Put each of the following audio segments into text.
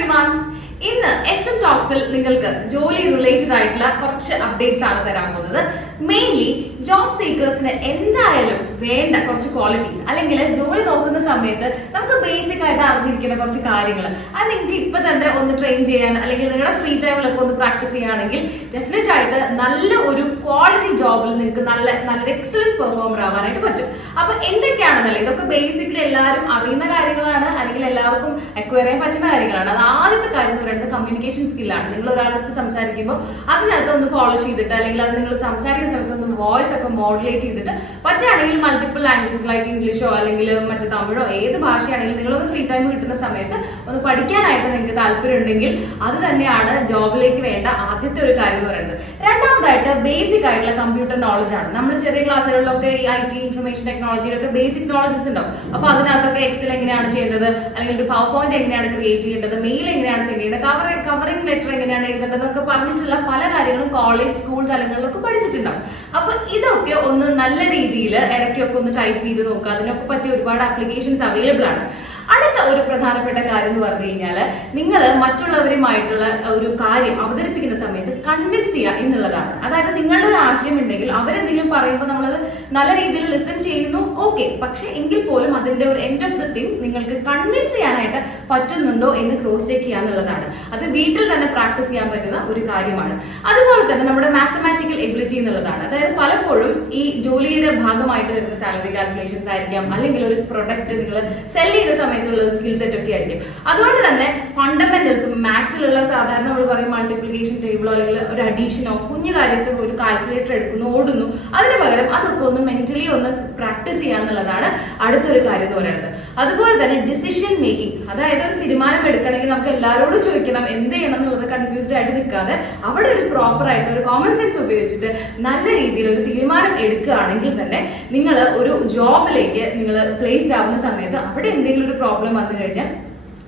everyone. ഇന്ന് SM ടോക്സിൽ നിങ്ങൾക്ക് ജോലി റിലേറ്റഡ് ആയിട്ടുള്ള കുറച്ച് അപ്ഡേറ്റ്സ് ആണ് തരാൻ പോകുന്നത്. മെയിൻലി ജോബ് സീക്കേഴ്സിന് എന്തായാലും വേണ്ട കുറച്ച് ക്വാളിറ്റീസ് അല്ലെങ്കിൽ ജോലി നോക്കുന്ന സമയത്ത് നമുക്ക് ബേസിക് ആയിട്ട് അറിഞ്ഞിരിക്കുന്ന കുറച്ച് കാര്യങ്ങൾ അത് നിങ്ങൾക്ക് ഇപ്പൊ തന്നെ ഒന്ന് ട്രെയിൻ ചെയ്യാൻ അല്ലെങ്കിൽ നിങ്ങളുടെ ഫ്രീ ടൈമിലൊക്കെ ഒന്ന് പ്രാക്ടീസ് ചെയ്യുകയാണെങ്കിൽ ഡെഫിനറ്റ് ആയിട്ട് നല്ല ഒരു ക്വാളിറ്റി ജോബിൽ നിങ്ങൾക്ക് നല്ലൊരു എക്സലന്റ് പെർഫോമർ ആവാനായിട്ട് പറ്റും. അപ്പൊ എന്തൊക്കെയാണെന്നല്ലേ, ഇതൊക്കെ ബേസിക്കലി എല്ലാവരും അറിയുന്ന കാര്യങ്ങളാണ് അല്ലെങ്കിൽ എല്ലാവർക്കും അക്വയർ ചെയ്യാൻ പറ്റുന്ന കാര്യങ്ങളാണ്. അത് ആദ്യത്തെ കാര്യം എന്ന് പറയുന്നത് കമ്മ്യൂണിക്കേഷൻ സ്കില്ലാണ്. നിങ്ങൾ ഒരാളോട് സംസാരിക്കുമ്പോൾ അതിനകത്ത് ഒന്ന് പോളിഷ് ചെയ്തിട്ട് അല്ലെങ്കിൽ അത് നിങ്ങൾ സംസാരിക്കുന്ന സമയത്ത് ഒന്ന് വോയിസ് ഒക്കെ മോഡുലേറ്റ് ചെയ്തിട്ട് പറ്റുകയാണെങ്കിൽ മൾട്ടിപ്പിൾ ലാംഗ്വേജ് ലൈക്ക് ഇംഗ്ലീഷോ അല്ലെങ്കിൽ മറ്റു തമിഴോ ഏത് ഭാഷയാണെങ്കിലും നിങ്ങളൊന്ന് ഫ്രീ ടൈം കിട്ടുന്ന സമയത്ത് ഒന്ന് പഠിക്കാനായിട്ട് നിങ്ങൾക്ക് താല്പര്യം ഉണ്ടെങ്കിൽ അത് തന്നെയാണ് ജോബിലേക്ക് വേണ്ട ആദ്യത്തെ ഒരു കാര്യം എന്ന് പറയുന്നത്. രണ്ടാമതായിട്ട് ബേസിക് ആയിട്ടുള്ള കമ്പ്യൂട്ടർ നോളജ് ആണ്. നമ്മൾ ചെറിയ ക്ലാസ്സുകളിലൊക്കെ ഈ IT ഇൻഫർമേഷൻ ടെക്നോളജിയിലൊക്കെ ബേസിക് നോളജസ് ഉണ്ടാവും. അപ്പൊ അതിനകത്തൊക്കെ എക്സൽ എങ്ങനെയാണ് ചെയ്യേണ്ടത്, അല്ലെങ്കിൽ ഒരു പവർ പോയിന്റ് എങ്ങനെയാണ് ക്രിയേറ്റ് ചെയ്യേണ്ടത്, മെയിൽ എങ്ങനെയാണ് സെൻഡ് ചെയ്യേണ്ടത്, കവറിംഗ് ലെറ്റർ എങ്ങനെയാണ് എഴുതേണ്ടതൊക്കെ പറഞ്ഞിട്ടുള്ള പല കാര്യങ്ങളും കോളേജ് സ്കൂൾ തലങ്ങളിലൊക്കെ പഠിച്ചിട്ടുണ്ടാവും. അപ്പൊ ഇതൊക്കെ ഒന്ന് നല്ല രീതിയിൽ ഇടയ്ക്കൊക്കെ ഒന്ന് ടൈപ്പ് ചെയ്ത് നോക്കുക. അതിനൊക്കെ പറ്റിയ ഒരുപാട് ആപ്ലിക്കേഷൻസ് അവൈലബിൾ ആണ്. അടുത്ത ഒരു പ്രധാനപ്പെട്ട കാര്യം എന്ന് പറഞ്ഞു കഴിഞ്ഞാൽ നിങ്ങൾ മറ്റുള്ളവരുമായിട്ടുള്ള ഒരു കാര്യം അവതരിപ്പിക്കുന്ന സമയത്ത് കൺവിൻസ് ചെയ്യുക എന്നുള്ളതാണ്. അതായത് നിങ്ങളുടെ ഒരു ആശയം ഉണ്ടെങ്കിൽ അവരെന്തെങ്കിലും പറയുമ്പോൾ നമ്മളത് നല്ല രീതിയിൽ ലിസൺ ചെയ്യുന്നു, ഓക്കെ, പക്ഷെ എങ്കിൽ പോലും അതിന്റെ ഒരു എൻഡ് ഓഫ് ദ തിങ് നിങ്ങൾക്ക് കൺവിൻസ് ചെയ്യാനായിട്ട് പറ്റുന്നുണ്ടോ എന്ന് ക്രോസ് ചെക്ക് ചെയ്യുക എന്നുള്ളതാണ്. അത് വീട്ടിൽ തന്നെ പ്രാക്ടീസ് ചെയ്യാൻ പറ്റുന്ന ഒരു കാര്യമാണ്. അതുപോലെ തന്നെ നമ്മുടെ മാത്തമാറ്റിക്കൽ എബിലിറ്റി എന്നുള്ളതാണ്. അതായത് പലപ്പോഴും ഈ ജോലിയുടെ ഭാഗമായിട്ട് വരുന്ന സാലറി കാൽക്കുലേഷൻസ് ആയിരിക്കാം, അല്ലെങ്കിൽ ഒരു പ്രൊഡക്റ്റ് നിങ്ങൾ സെൽ ചെയ്യുന്ന സമയത്ത് സ്കിൽ സെറ്റ് ഒക്കെ ആയിരിക്കും. അതുകൊണ്ട് തന്നെ ഫണ്ടമെന്റൽസ് മാത്സിലുള്ള സാധാരണ നമ്മൾ പറയും മൾട്ടിപ്ലിക്കേഷൻ ടേബിളോ അല്ലെങ്കിൽ ഒരു അഡീഷനോ കുഞ്ഞു കാര്യത്തിൽ ഒരു കാൽക്കുലേറ്റർ എടുക്കുന്നു, ഓടുന്നു, അതിന് പകരം അതൊക്കെ ഒന്ന് മെന്റലി ഒന്ന് പ്രാക്ടീസ് ചെയ്യാന്നുള്ളതാണ് അടുത്തൊരു കാര്യം എന്ന് പറയുന്നത്. അതുപോലെ തന്നെ ഡിസിഷൻ മേക്കിംഗ്, അതായത് ഒരു തീരുമാനം എടുക്കണമെങ്കിൽ നമുക്ക് എല്ലാവരോടും ചോദിക്കണം എന്ത് ചെയ്യണം എന്നുള്ളത് കൺഫ്യൂസ്ഡ് ആയിട്ട് നിൽക്കാതെ അവിടെ ഒരു പ്രോപ്പർ ആയിട്ട് ഒരു കോമൺ സെൻസ് ഉപയോഗിച്ചിട്ട് നല്ല രീതിയിൽ ഒരു തീരുമാനം എടുക്കുകയാണെങ്കിൽ തന്നെ നിങ്ങൾ ഒരു ജോബിലേക്ക് നിങ്ങൾ പ്ലേസ്ഡ് ആവുന്ന സമയത്ത് അവിടെ എന്തെങ്കിലും ഒരു പ്രോബ്ലം വന്നു കഴിഞ്ഞാൽ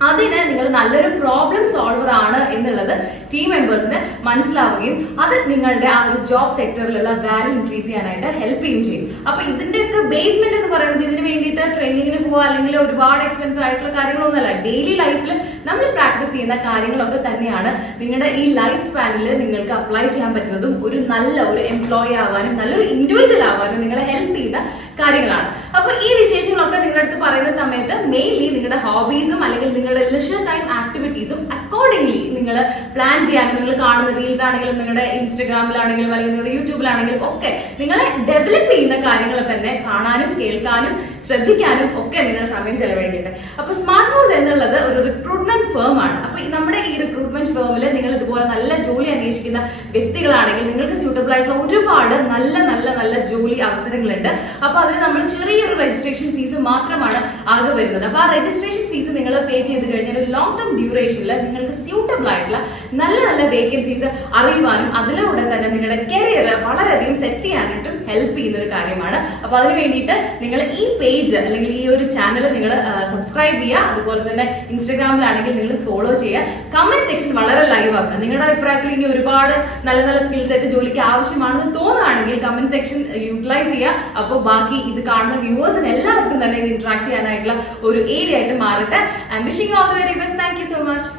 അതിന് നിങ്ങൾ നല്ലൊരു പ്രോബ്ലം സോൾവർ ആണ് എന്നുള്ളത് ടീം മെമ്പേഴ്സിന് മനസ്സിലാവുകയും അത് നിങ്ങളുടെ ആ ഒരു ജോബ് സെക്ടറിലുള്ള വാല്യൂ ഇൻക്രീസ് ചെയ്യാനായിട്ട് ഹെൽപ്പ് ചെയ്യുകയും ചെയ്യും. അപ്പൊ ഇതിന്റെയൊക്കെ ബേസ്മെന്റ് എന്ന് പറയുന്നത് ഇതിന് വേണ്ടിയിട്ട് ട്രെയിനിങ്ങിന് പോവുക അല്ലെങ്കിൽ ഒരുപാട് എക്സ്പെൻസീവ് ആയിട്ടുള്ള കാര്യങ്ങളൊന്നുമല്ല. ഡെയിലി ലൈഫിൽ നമ്മൾ പ്രാക്ടീസ് ചെയ്യുന്ന കാര്യങ്ങളൊക്കെ തന്നെയാണ് നിങ്ങളുടെ ഈ ലൈഫ് സ്പാനിൽ നിങ്ങൾക്ക് അപ്ലൈ ചെയ്യാൻ പറ്റുന്നതും ഒരു നല്ല ഒരു എംപ്ലോയി ആവാനും നല്ലൊരു ഇൻഡിവിജ്വൽ ആവാനും നിങ്ങളെ ഹെൽപ്പ് ചെയ്യുന്ന കാര്യങ്ങളാണ്. അപ്പൊ ഈ വിശേഷങ്ങളൊക്കെ നിങ്ങളുടെ അടുത്ത് പറയുന്ന സമയത്ത് മെയിൻലി നിങ്ങളുടെ ഹോബീസും അല്ലെങ്കിൽ നിങ്ങളുടെ ലിഷർ ടൈം ആക്ടിവിറ്റീസും അക്കോർഡിംഗ്ലി നിങ്ങൾ പ്ലാൻ ചെയ്യാനും നിങ്ങൾ കാണുന്ന റീൽസ് ആണെങ്കിലും നിങ്ങളുടെ ഇൻസ്റ്റഗ്രാമിലാണെങ്കിലും അല്ലെങ്കിൽ നിങ്ങളുടെ യൂട്യൂബിലാണെങ്കിലും ഒക്കെ നിങ്ങളെ ഡെവലപ്പ് ചെയ്യുന്ന കാര്യങ്ങൾ തന്നെ കാണാനും കേൾക്കാനും ശ്രദ്ധിക്കാനും ഒക്കെ നിങ്ങൾ സമയം ചെലവഴിക്കട്ടെ. അപ്പൊ സ്മാർട്ട് മൂവ്സ് എന്നുള്ളത് ഒരു റിക്രൂട്ട്മെന്റ് ഫേം ആണ്. അപ്പൊ നമ്മുടെ ഈ റിക്രൂട്ട്മെന്റ് ഫേമിൽ നിങ്ങൾ ഇതുപോലെ നല്ല ജോലി അന്വേഷിക്കുന്ന വ്യക്തികളാണെങ്കിൽ നിങ്ങൾക്ക് സ്യൂട്ടബിൾ ആയിട്ടുള്ള ഒരുപാട് നല്ല നല്ല നല്ല ജോലി അവസരങ്ങളുണ്ട്. അപ്പൊ അതിന് നമ്മൾ ചെറിയൊരു രജിസ്ട്രേഷൻ ഫീസ് മാത്രമാണ് ആകെ വരുന്നത്. അപ്പൊ ആ രജിസ്ട്രേഷൻ ഫീസ് നിങ്ങൾ പേ ചെയ്ത് കഴിഞ്ഞാൽ ഒരു ലോങ് ടേം ഡ്യൂറേഷനിൽ നിങ്ങൾക്ക് സ്യൂട്ടബിൾ ആയിട്ടുള്ള നല്ല നല്ല വേക്കൻസീസ് അറിയുവാനും അതിലൂടെ തന്നെ നിങ്ങളുടെ കരിയർ വളരെയധികം സെറ്റ് ചെയ്യാനായിട്ടും ഹെൽപ്പ് ചെയ്യുന്ന ഒരു കാര്യമാണ്. അപ്പൊ അതിന് വേണ്ടിയിട്ട് നിങ്ങൾ ഈ പേജ് അല്ലെങ്കിൽ ഈ ഒരു ചാനൽ നിങ്ങൾ സബ്സ്ക്രൈബ് ചെയ്യുക. അതുപോലെ തന്നെ ഇൻസ്റ്റഗ്രാമിലാണെങ്കിൽ നിങ്ങൾ ഫോളോ ചെയ്യുക. കമന്റ് സെക്ഷൻ വളരെ ലൈവ് ആക്കുക. നിങ്ങളുടെ അഭിപ്രായത്തിൽ ഇനി ഒരുപാട് നല്ല നല്ല സ്കിൽ സെറ്റ് ജോലിക്ക് ആവശ്യമാണെന്ന് തോന്നുകയാണെങ്കിൽ കമന്റ് സെക്ഷൻ യൂട്ടിലൈസ് ചെയ്യുക. അപ്പോൾ ബാക്കി ഇത് കാണുന്ന വ്യൂവേഴ്സിന് എല്ലാവർക്കും തന്നെ ഇത് ഇന്ററാക്ട് ചെയ്യാനായിട്ടുള്ള ഒരു ഏരിയ ആയിട്ട് മാറട്ടെ. I am wishing all the very best. Thank you so much.